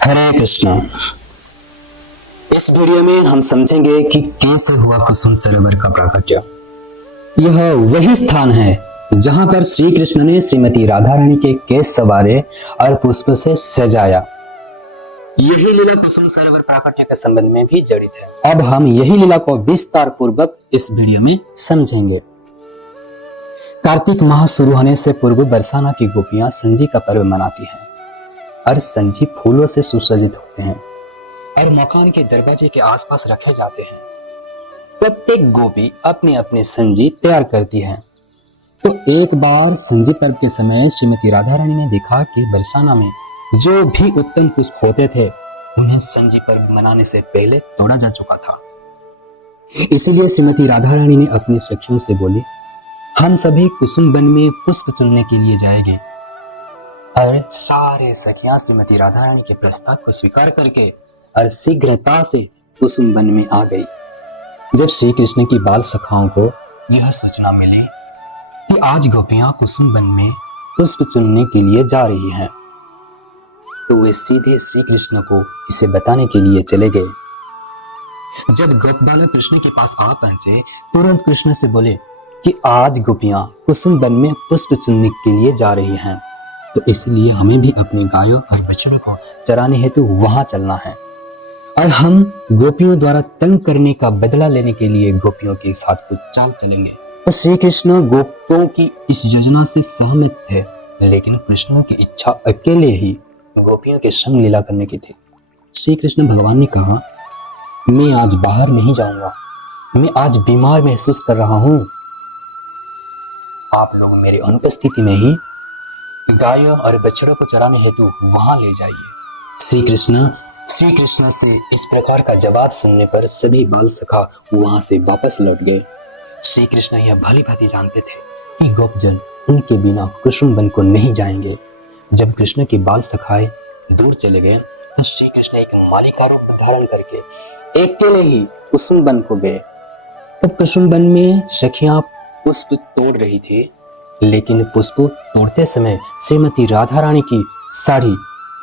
हरे कृष्णा। इस वीडियो में हम समझेंगे कि कैसे हुआ कुसुम सरोवर का प्राकट्य। यह वही स्थान है जहां पर श्री कृष्ण ने श्रीमती राधा रानी के केस संवारे और पुष्प से सजाया। यही लीला कुसुम सरोवर प्राकट्य के संबंध में भी जड़ित है। अब हम यही लीला को विस्तार पूर्वक इस वीडियो में समझेंगे। कार्तिक माह शुरू होने से पूर्व बरसाना की गोपियां संजी का पर्व मनाती हैं और संजी फूलों से सुसज्जित होते हैं और मकान के दरवाजे के आसपास रखे जाते हैं। प्रत्येक गोपी अपने अपने संजी तैयार करती है। तो एक बार संजी पर्व के समय श्रीमती राधा रानी ने देखा कि बरसाना में जो भी उत्तम पुष्प होते थे उन्हें संजी पर्व मनाने से पहले तोड़ा जा चुका था। इसलिए श्रीमती राधा रानी ने अपने सखियों से बोली, हम सभी कुसुम वन में पुष्प चुनने के लिए जाएंगे। और सारे सखियां श्रीमती राधा रानी के प्रस्ताव को स्वीकार करके और शीघ्रता से कुसुम वन में आ गई। जब श्री कृष्ण की बाल सखाओं को यह सूचना मिली कि आज गोपियां कुसुम वन में पुष्प चुनने के लिए जा रही हैं, तो वे सीधे श्री कृष्ण को इसे बताने के लिए चले गए। जब गोप बालक कृष्ण के पास आ पहुंचे, तुरंत कृष्ण से बोले कि आज गोपियां कुसुम वन में पुष्प चुनने के लिए जा रही हैं, तो इसलिए हमें भी अपने गायों और बछड़ों को चराने हेतु वहां चलना है और हम गोपियों द्वारा तंग करने का बदला लेने के लिए गोपियों के साथ कुछ चाल चलेंगे। तो श्री कृष्ण गोपियों की इस योजना से सहमत थे, लेकिन कृष्ण की इच्छा अकेले ही गोपियों के संग लीला करने की थी। श्री कृष्ण भगवान ने कहा, मैं आज बाहर नहीं जाऊंगा, मैं आज बीमार महसूस कर रहा हूं। आप लोग मेरी अनुपस्थिति में ही गायों और बछड़ों को चराने हेतु वहां ले जाइए। श्री कृष्ण से इस प्रकार का जवाब सुनने पर सभी बाल सखा वहां से वापस लौट गए। श्री कृष्ण यह भली भांति जानते थे कि गोपजन उनके बिना कुसुम वन को नहीं जाएंगे। जब कृष्ण के बाल सखाए दूर चले गए तो श्री कृष्ण एक माली का रूप धारण करके अकेले ही कुसुम वन को गए। तब कुसुम वन में सखियां पुष्प तोड़ रही थी, लेकिन पुष्प तोड़ते समय श्रीमती राधा रानी की साड़ी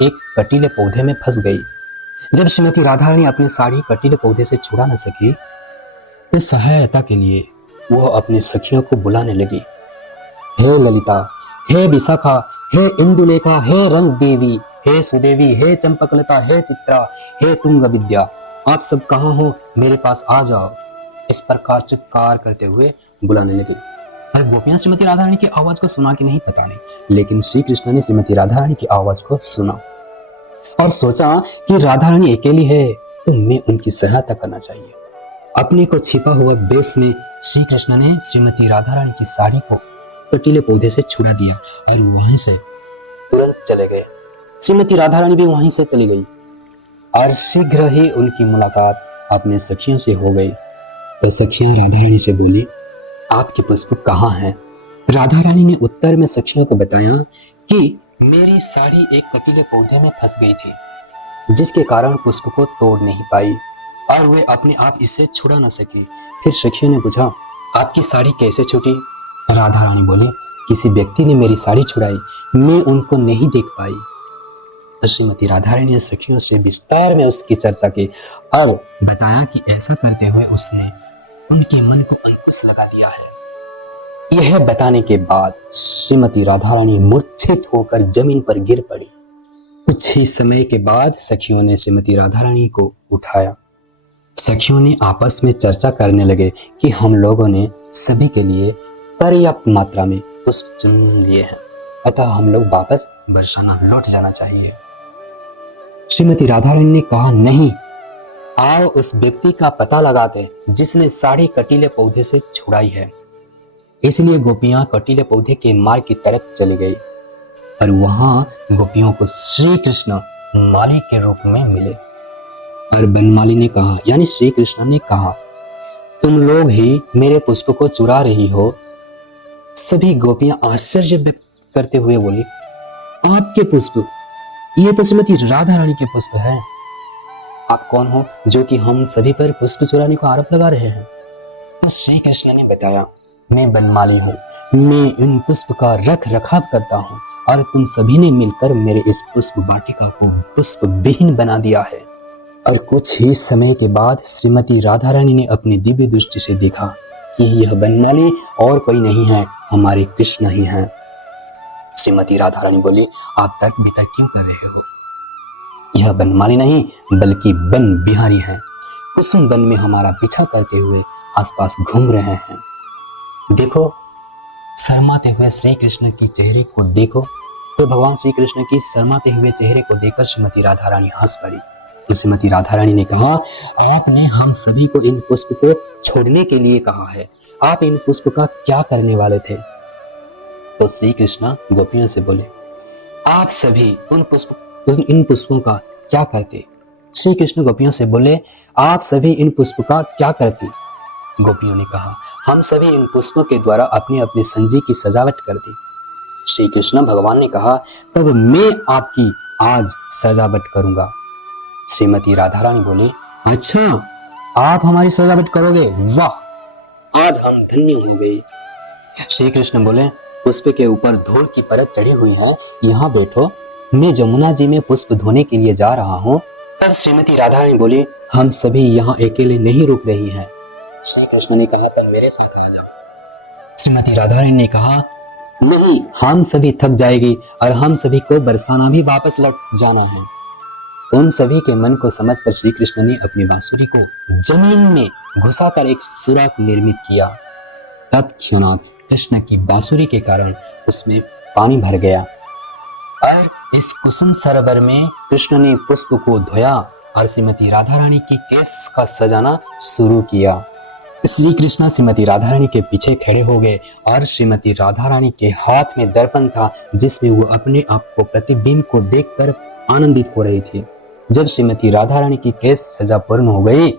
एक कटीले पौधे में फंस गई। जब श्रीमती राधा रानी अपनी साड़ी कटीले पौधे से छुड़ा न सकी तो सहायता के लिए वह अपनी सखियों को बुलाने लगी। हे ललिता, हे विशाखा, हे इंदुलेखा, हे रंग देवी, हे सुदेवी, हे चंपकलता, हे चित्रा, हे तुंग विद्या, आप सब कहाँ हो, मेरे पास आ जाओ। इस प्रकार चित्कार करते हुए बुलाने लगी। और गोपियां श्रीमती राधा रानी की आवाज को सुना कि नहीं पता नहीं, लेकिन श्री कृष्ण ने श्रीमती राधा रानी की आवाज को सुना और सोचा कि राधा रानी अकेली है तो मैं उनकी सहायता करना चाहिए। अपने को छिपा हुआ बेस में श्री कृष्ण ने श्रीमती राधा रानी की साड़ी को कटीले पौधे से छुड़ा दिया और वहीं से तुरंत चले गए। श्रीमती राधा रानी भी वहीं से चली गई और शीघ्र ही उनकी मुलाकात अपने सखियों से हो गई। तो सखियां राधा रानी से बोली, आपके पुष्प कहाँ हैं? राधा रानी ने उत्तर में सखियों को बताया कि मेरी साड़ी एक कटीले पौधे में फंस गई थी, जिसके कारण पुष्प को तोड़ नहीं पाई और वे अपने आप इससे छुड़ा न सकी। फिर सखियों ने पूछा, आपकी साड़ी कैसे छूटी? राधा रानी बोली, किसी व्यक्ति ने मेरी साड़ी छुड़ाई, मैं उनको नहीं देख पाई। तो श्रीमती राधा रानी ने सखियों से विस्तार में उसकी चर्चा की और बताया कि ऐसा करते हुए उसने उनके मन को अंकुश लगा दिया है। यह बताने के बाद श्रीमती राधा रानी मूर्छित होकर जमीन पर गिर पड़ी। कुछ ही समय के बाद सखियों ने श्रीमती राधा रानी को उठाया। सखियों ने आपस में चर्चा करने लगे कि हम लोगों ने सभी के लिए पर्याप्त मात्रा में पुष्प चुन लिए हैं, अतः हम लोग वापस बरसाना लौट जाना चाहिए। श्रीमती राधा रानी ने कहा, नहीं, आओ उस व्यक्ति का पता लगाते जिसने साड़ी कटीले पौधे से छुड़ाई है। इसलिए गोपियां कटीले पौधे के मार्ग की तरफ चली गई और वहां गोपियों को श्री कृष्ण माली के रूप में मिले। और बनमाली ने कहा, यानी श्री कृष्ण ने कहा, तुम लोग ही मेरे पुष्प को चुरा रही हो। सभी गोपियां आश्चर्य व्यक्त करते हुए बोली, आपके पुष्प? ये तो श्रीमती राधा रानी के पुष्प है। आप कौन हो जो कि हम सभी पर पुष्प चुराने का आरोप लगा रहे हैं? तो श्री कृष्ण ने बताया, मैं बनमाली हूँ, मैं इन पुष्प का रख रखाव करता हूँ और तुम सभी ने मिलकर मेरे इस पुष्प वाटिका को पुष्प विहीन बना दिया है। और कुछ ही समय के बाद श्रीमती राधा रानी ने अपनी दिव्य दृष्टि से देखा कि यह बनमाली और कोई नहीं है, हमारे कृष्ण ही हैं। श्रीमती राधा रानी बोली, आप तर्क वितर्क क्यों कर रहे हो? यह बनमाली नहीं बल्कि बन बिहारी है। कुसुम वन में हमारा पीछा करते हुए आसपास घूम रहे हैं। देखो, शर्माते हुए श्री कृष्ण की चेहरे को देखो। तो भगवान श्री कृष्ण की शर्माते हुए चेहरे को देखकर श्रीमती राधा रानी हंस पड़ी। श्रीमती राधा रानी ने कहा, आपने हम सभी को इन पुष्प को छोड़ने के लिए कहा है, आप इन पुष्प का क्या करने वाले थे? तो श्री कृष्ण गोपियों से बोले, आप सभी इन पुष्पों का क्या करते? श्री कृष्ण गोपियों से बोले, आप सभी इन पुष्प का क्या करती? गोपियों ने कहा, हम सभी इन पुष्पों के द्वारा अपने अपने संजी की सजावट करते। श्री कृष्ण भगवान ने कहा, तब मैं आपकी आज सजावट करूंगा। श्रीमती राधा रानी बोली, अच्छा, आप हमारी सजावट करोगे? वाह, आज हम धन्य हो गए। श्री कृष्ण बोले, पुष्प के ऊपर धूल की परत चढ़ी हुई है, यहाँ बैठो, मैं जमुना जी में पुष्प धोने के लिए जा रहा हूँ। तब श्रीमती राधा रानी बोली, हम सभी यहाँ अकेले नहीं रुक रही हैं। श्री कृष्ण ने कहा, तब मेरे साथ आ जाओ। श्रीमती राधा रानी ने कहा, नहीं, हम सभी थक जाएगी और हम सभी को बरसाना भी वापस लौट जाना है। उन सभी के मन को समझकर श्री कृष्ण ने अपनी बांसुरी को जमीन में घुसाकर एक सुराख निर्मित किया। तत्क्षणात कृष्ण की बांसुरी के कारण उसमें पानी भर गया और इस कुसुम सरोवर में कृष्ण ने पुष्प को धोया और श्रीमती राधा रानी की केस का सजाना शुरू किया। श्री कृष्ण श्रीमती राधा रानी के पीछे खड़े हो गए और श्रीमती राधा रानी के हाथ में दर्पण था जिसमें वो अपने आप को प्रतिबिंब को देखकर आनंदित हो रही थी। जब श्रीमती राधा रानी की केस सजा पूर्ण हो गई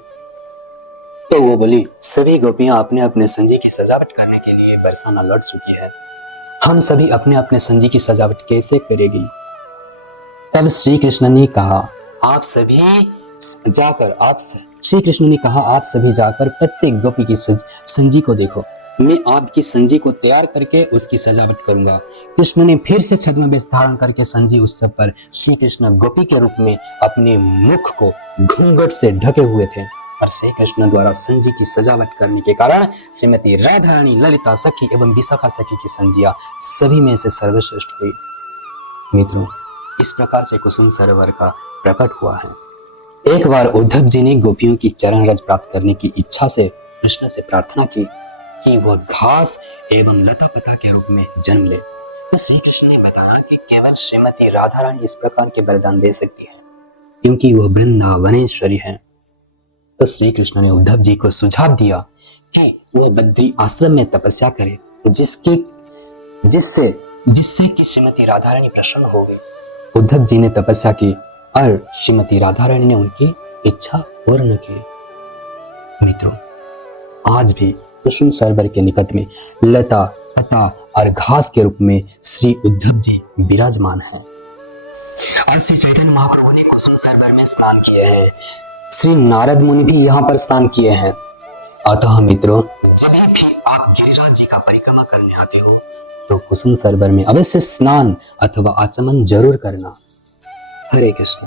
तो वो बोली, सभी गोपियां अपने अपने संजी की सजावट करने के लिए बरसाना लौट चुकी है, हम सभी अपने अपने संजी की सजावट कैसे करेंगे? तब श्री कृष्ण ने कहा, आप सभी जाकर प्रत्येक गोपी की संजी को देखो, मैं आपकी संजी को तैयार करके उसकी सजावट करूंगा। कृष्ण ने फिर से छद्म वेश धारण करके संजी उत्सव पर श्री कृष्ण गोपी के रूप में अपने मुख को घूंघट से ढके हुए थे और श्री कृष्ण द्वारा संजी की सजावट करने के कारण श्रीमती राधा रानी, ललिता सखी एवं विशाखा सखी की संजिया सभी में से सर्वश्रेष्ठ हुई। मित्रों, इस प्रकार से कुसुम सरोवर का प्रकट हुआ है। एक बार उद्धव जी ने गोपियों की चरण रज प्राप्त करने की इच्छा से कृष्ण से प्रार्थना की कि वह घास एवं लता पता के रूप में जन्म ले। तो श्री कृष्ण ने बताया कि केवल श्रीमती राधा रानी इस प्रकार के वरदान दे सकती है क्योंकि वह वृंदावनेश्वरी है। तो श्री कृष्ण ने उद्धव जी को सुझाव दिया कि वह बद्री आश्रम में तपस्या करे जिससे कि श्रीमती राधा रानी प्रसन्न हो गई। उद्धव जी ने तपस्या की और श्रीमती राधा रानी ने उनकी इच्छा पूर्ण की। मित्रों, आज भी कुसुम सरोवर के निकट में लता पता और घास के रूप में श्री उद्धव जी विराजमान हैं। और श्री चैतन्य महाप्रभु ने कुसुम सरोवर में स्नान किए हैं, श्री नारद मुनि भी यहाँ पर स्नान किए हैं। अतः मित्रों, जब भी आप गिरिराज जी का परिक्रमा करने आते हो तो कुसुम सरोवर में अवश्य स्नान अथवा आचमन जरूर करना। हरे कृष्ण।